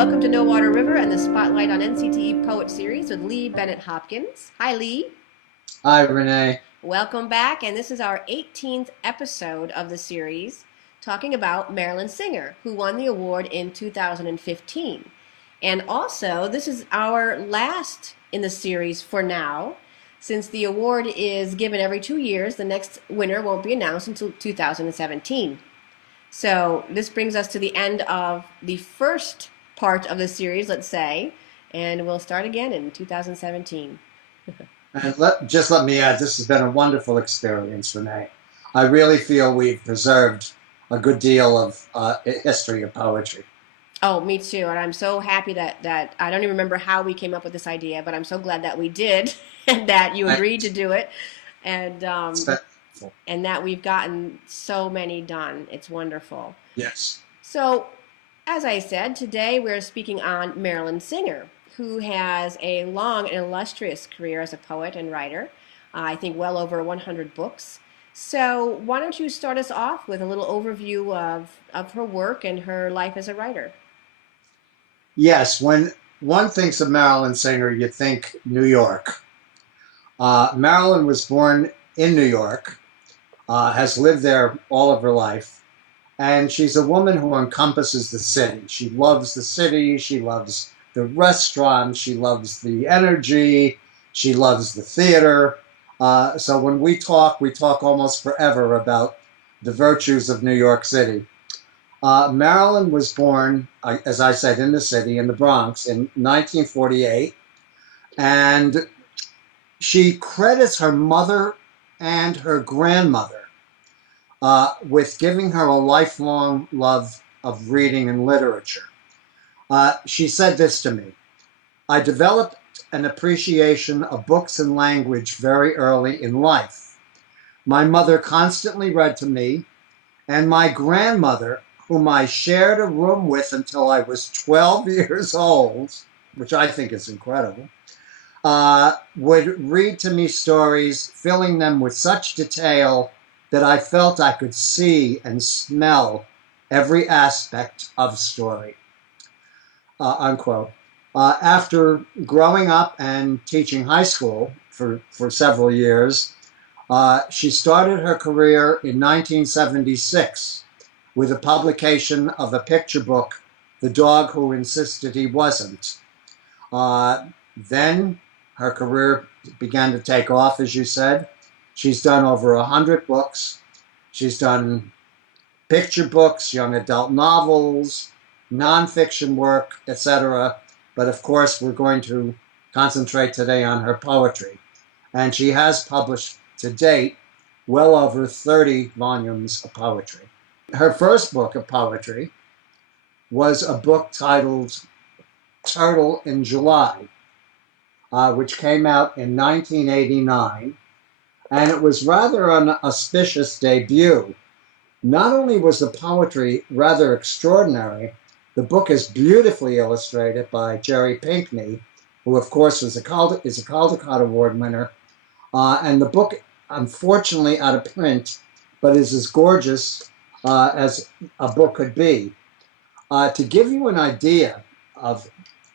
Welcome to No Water River and the Spotlight on NCTE Poet series with Bennett Hopkins. Hi, Lee. Hi, Renee. Welcome back, and this is our 18th episode of the series talking about Marilyn Singer, who won the award in 2015. And also, this is our last in the series for now. Since the award is given every 2 years, the next winner won't be announced until 2017. So this brings us to the end of the first part of the series, let's say, and we'll start again in 2017. And just let me add, this has been a wonderful experience, Renee. I really feel we've preserved a good deal of history of poetry. Oh, me too. And I'm so happy that I don't even remember how we came up with this idea, but I'm so glad that we did and that you agreed to do it. And and that we've gotten so many done. It's wonderful. Yes. So, as I said, today we're speaking on Marilyn Singer, who has a long and illustrious career as a poet and writer. I think well over 100 books. So why don't you start us off with a little overview of her work and her life as a writer? Yes, when one thinks of Marilyn Singer, you think New York. Marilyn was born in New York, has lived there all of her life, and she's a woman who encompasses the city. She loves the city, she loves the restaurants, she loves the energy, she loves the theater. So when we talk almost forever about the virtues of New York City. Marilyn was born, as I said, in the city, in the Bronx, in 1948, and she credits her mother and her grandmother with giving her a lifelong love of reading and literature. She said this to me: "I developed an appreciation of books and language very early in life. My mother constantly read to me, and my grandmother, whom I shared a room with until I was 12 years old," which I think is incredible, would read to me stories, filling them with such detail that I felt I could see and smell every aspect of story. Unquote. After growing up and teaching high school for several years, she started her career in 1976 with the publication of a picture book, The Dog Who Insisted He Wasn't. Then her career began to take off, as you said. She's done over 100 books. She's done picture books, young adult novels, nonfiction work, etc. But of course, we're going to concentrate today on her poetry. And she has published to date well over 30 volumes of poetry. Her first book of poetry was a book titled Turtle in July, which came out in 1989. And it was rather an auspicious debut. Not only was the poetry rather extraordinary, the book is beautifully illustrated by Jerry Pinkney, who of course is a Caldecott Award winner. And the book, unfortunately out of print, but is as gorgeous as a book could be. To give you an idea of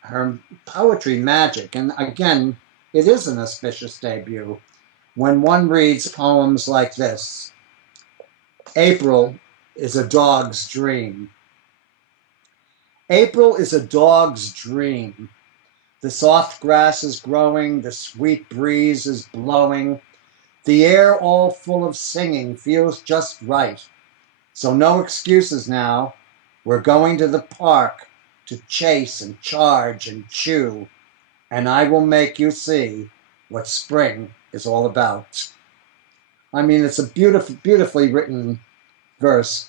her poetry magic, and again, it is an auspicious debut, when one reads poems like this: April is a dog's dream. April is a dog's dream. The soft grass is growing, the sweet breeze is blowing, the air all full of singing feels just right. So no excuses now, we're going to the park to chase and charge and chew, and I will make you see what spring is all about. I mean, it's a beautifully written verse.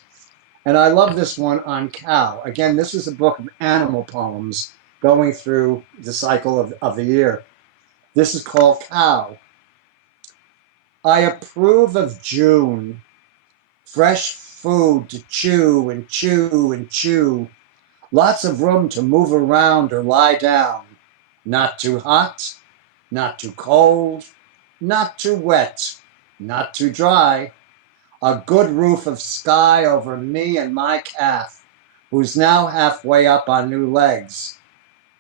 And I love this one on cow. Again, this is a book of animal poems going through the cycle of the year. This is called Cow. I approve of June, fresh food to chew and chew and chew, lots of room to move around or lie down, not too hot, not too cold, not too wet, not too dry, a good roof of sky over me and my calf, who's now halfway up on new legs.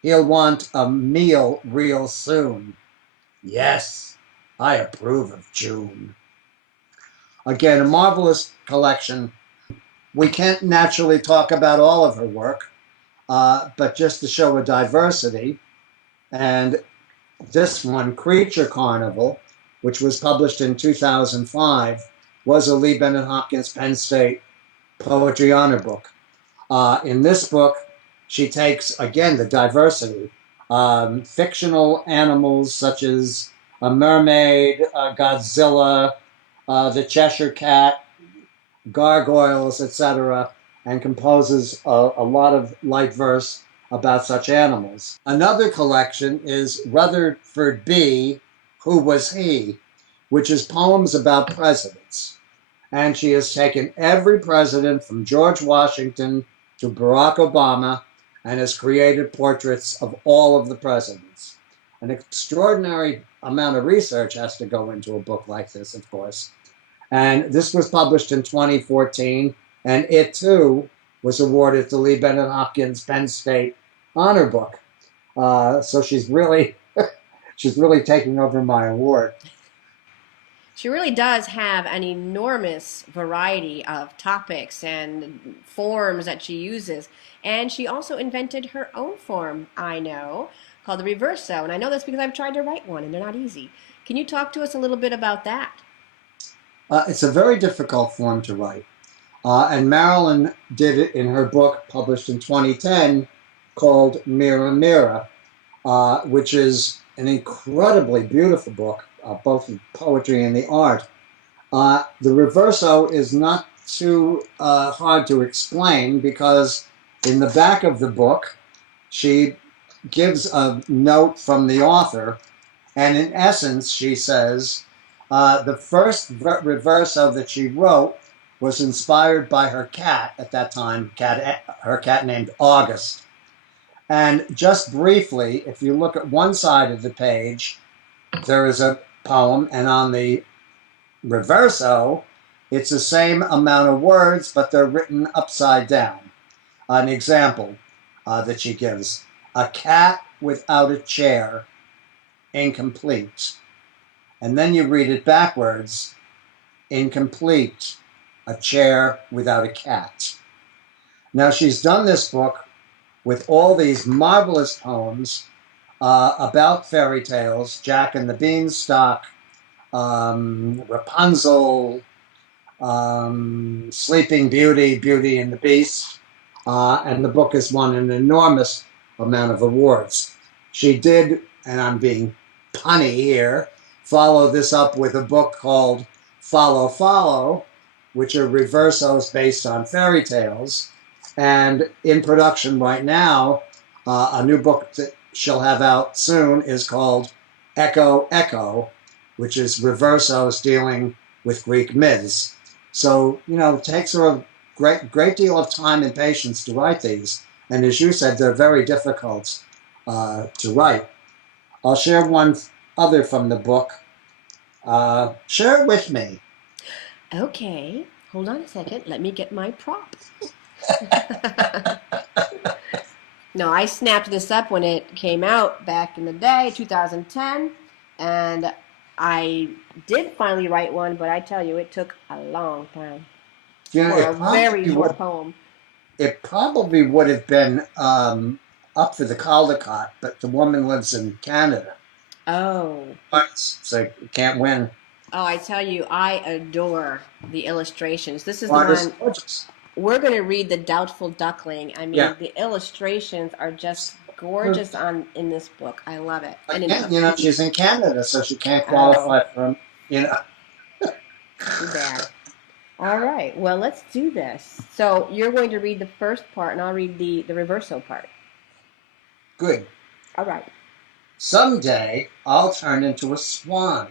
He'll want a meal real soon. Yes, I approve of June. Again, a marvelous collection. We can't naturally talk about all of her work, but just to show a diversity. And this one, Creature Carnival, which was published in 2005, was a Lee Bennett Hopkins Penn State Poetry Honor book. In this book, she takes, again, the diversity. Fictional animals such as a mermaid, Godzilla, the Cheshire Cat, gargoyles, etc., and composes a lot of light verse about such animals. Another collection is Rutherford B., Who Was He?, which is poems about presidents. And she has taken every president from George Washington to Barack Obama and has created portraits of all of the presidents. An extraordinary amount of research has to go into a book like this, of course. And this was published in 2014, and it too was awarded the Lee Bennett Hopkins Penn State Honor Book. So she's really taking over my award. She really does have an enormous variety of topics and forms that she uses. And she also invented her own form, I know, called the reverso. And I know that's because I've tried to write one, and they're not easy. Can you talk to us a little bit about that? It's a very difficult form to write. And Marilyn did it in her book published in 2010 called Mirror, Mirror, which is an incredibly beautiful book, both the poetry and the art. The reverso is not too hard to explain because in the back of the book, she gives a note from the author, and in essence, she says, the first reverso that she wrote was inspired by her cat at that time, her cat named August. And just briefly, if you look at one side of the page, there is a poem, and on the reverso, it's the same amount of words, but they're written upside down. An example that she gives, a cat without a chair, incomplete. And then you read it backwards, incomplete, a chair without a cat. Now she's done this book with all these marvelous poems about fairy tales, Jack and the Beanstalk, Rapunzel, Sleeping Beauty, Beauty and the Beast, and the book has won an enormous amount of awards. She did, and I'm being punny here, follow this up with a book called Follow, Follow, which are reversos based on fairy tales. And in production right now, a new book that she'll have out soon is called Echo, Echo, which is reversos dealing with Greek myths. So, it takes her a great deal of time and patience to write these. And as you said, they're very difficult to write. I'll share one other from the book. Share it with me. Okay, hold on a second. Let me get my prop. No, I snapped this up when it came out back in the day, 2010, and I did finally write one, but I tell you, it took a long time for a very short poem. It probably would have been up for the Caldecott, but the woman lives in Canada. Oh. So you can't win. Oh, I tell you, I adore the illustrations. This is the one. Gorgeous. We're going to read The Doubtful Duckling. I mean, the illustrations are just gorgeous in this book. I love it. Again, she's in Canada, so she can't qualify for, Too bad. All right. Well, let's do this. So you're going to read the first part, and I'll read the reverso part. Good. All right. Someday I'll turn into a swan.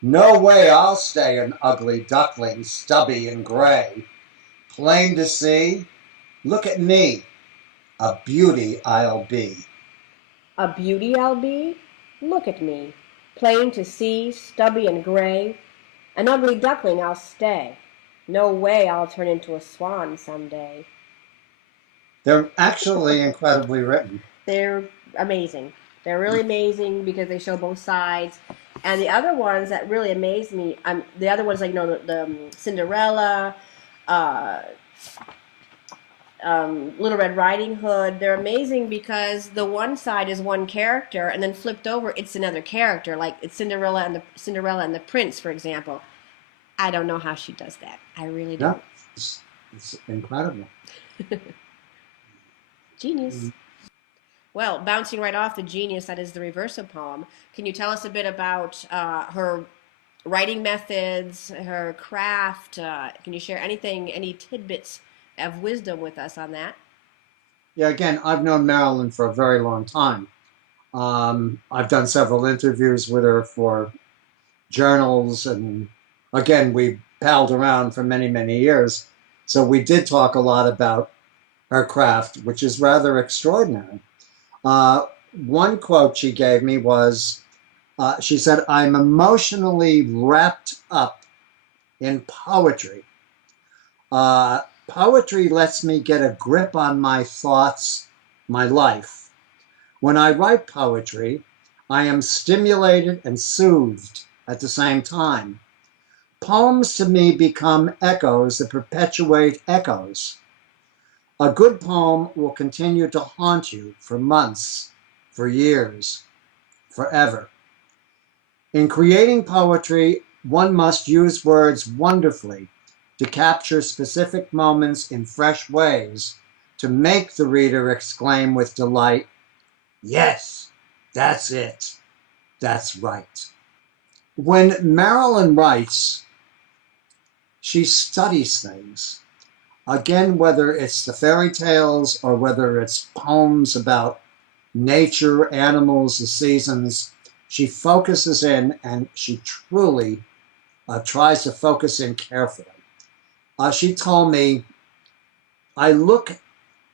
No way I'll stay an ugly duckling, stubby and gray. Plain to see, look at me, a beauty I'll be. A beauty I'll be? Look at me, plain to see, stubby and gray. An ugly duckling I'll stay. No way I'll turn into a swan someday. They're actually incredibly written. They're amazing. They're really amazing because they show both sides. And the other ones that really amaze me, the other ones like the Cinderella, uh, Little Red Riding Hood. They're amazing because the one side is one character, and then flipped over, it's another character. Like it's Cinderella and the Prince, for example. I don't know how she does that. I really Yeah, don't. it's incredible. Genius. Well, bouncing right off the genius that is the Reverso poem, can you tell us a bit about her writing methods, her craft? Can you share anything, any tidbits of wisdom with us on that? Yeah, again, I've known Marilyn for a very long time. I've done several interviews with her for journals, and again, we palled around for many, many years. So we did talk a lot about her craft, which is rather extraordinary. Uh, One quote she gave me was, she said, "I'm emotionally wrapped up in poetry. Poetry lets me get a grip on my thoughts, my life. When I write poetry, I am stimulated and soothed at the same time. Poems to me become echoes that perpetuate echoes. A good poem will continue to haunt you for months, for years, forever. In creating poetry, one must use words wonderfully to capture specific moments in fresh ways, to make the reader exclaim with delight, 'Yes, that's it. That's right.'" When Marilyn writes, she studies things. Again, whether it's the fairy tales or whether it's poems about nature, animals, the seasons, she focuses in, and she truly tries to focus in carefully. She told me, "I look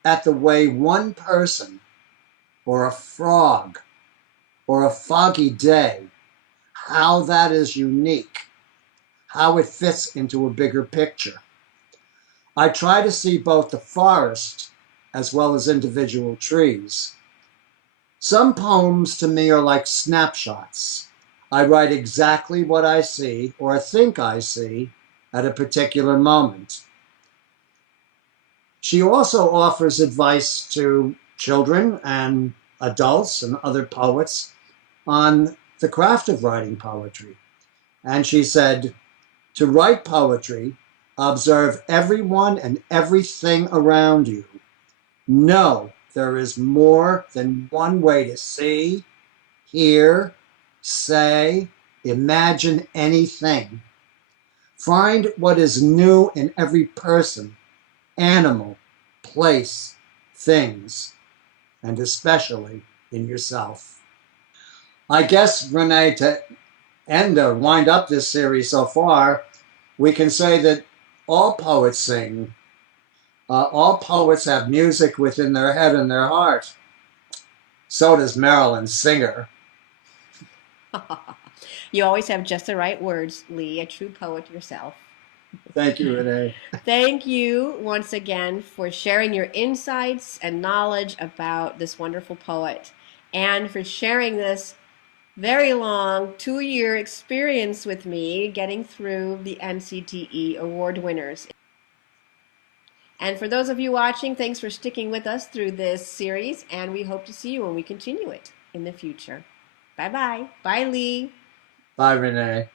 at the way one person or a frog or a foggy day, how that is unique, how it fits into a bigger picture. I try to see both the forest as well as individual trees. Some poems to me are like snapshots. I write exactly what I see or think I see at a particular moment." She also offers advice to children and adults and other poets on the craft of writing poetry. And she said, "To write poetry, observe everyone and everything around you. Know there is more than one way to see, hear, say, imagine anything. Find what is new in every person, animal, place, things, and especially in yourself." I guess, Renee, to wind up this series so far, we can say that all poets sing. All poets have music within their head and their heart. So does Marilyn Singer. You always have just the right words, Lee, a true poet yourself. Thank you, Renee. Thank you once again for sharing your insights and knowledge about this wonderful poet, and for sharing this very long 2-year experience with me getting through the NCTE Award winners. And for those of you watching, thanks for sticking with us through this series, and we hope to see you when we continue it in the future. Bye-bye. Bye, Lee. Bye, Renee.